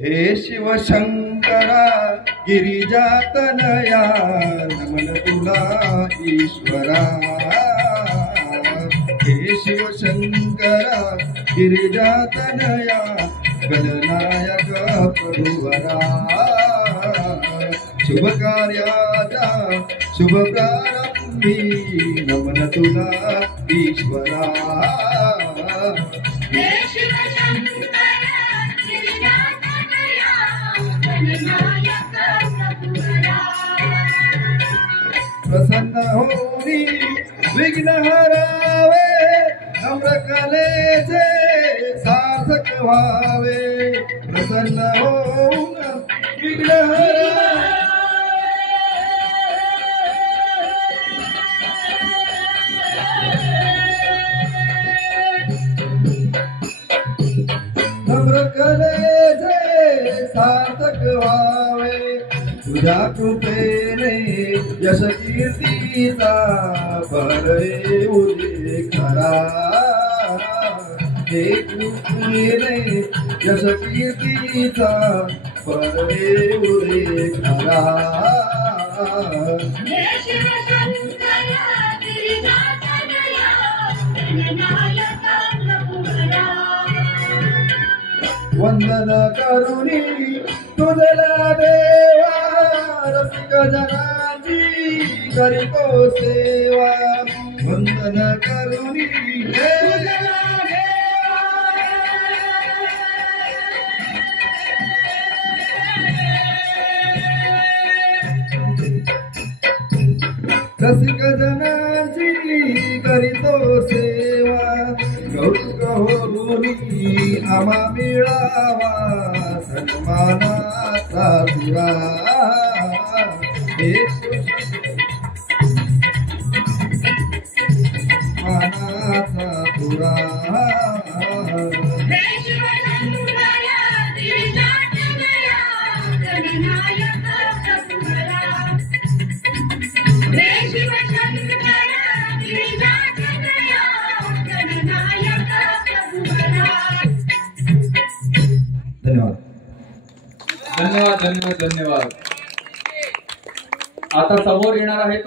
हे शिवशंकरा गिरिजातनया नमन तुला ईश्वरा। हे शिवशंकरा गिरिजातनया गणनायक प्रभुवरा। शुभ कार्याचा शुभ प्रारंभी नमन तुला ईश्वरा। हे शिवशंकरा प्रसन्न होनी विघ्न हरावे नम्र कलेचे सार्थक व्हावे। प्रसन्न होऊन विघ्न हरावे नम्र कलेचे सार्थक व्हावे। तुझ्या कृपेने यश कीर्तीचा भर येऊ दे खरा। हे कृपेने यश कीर्तीचा भर येऊ दे खरा। हे शिवशंकरा गिरिजातनया गणनायक प्रभुवरा। वंदन करुणी तुझला देवा रसिक जनाची करीतो सेवा। वंदन करुणी तुझला देवा रसिक जनाची करीतो सेवा। कौतुक होऊनी आम्हा मिळावा सन्मानाचा तुरा। हे मानाचा तुरा। हे शिवशंकरा गिरिजातनया गणनायक प्रभुवरा। हे शिवशंकरा गिरिजातनया गणनायक प्रभुवरा। धन्यवाद धन्यवाद धन्यवाद धन्यवाद। आता समोर येणार आहे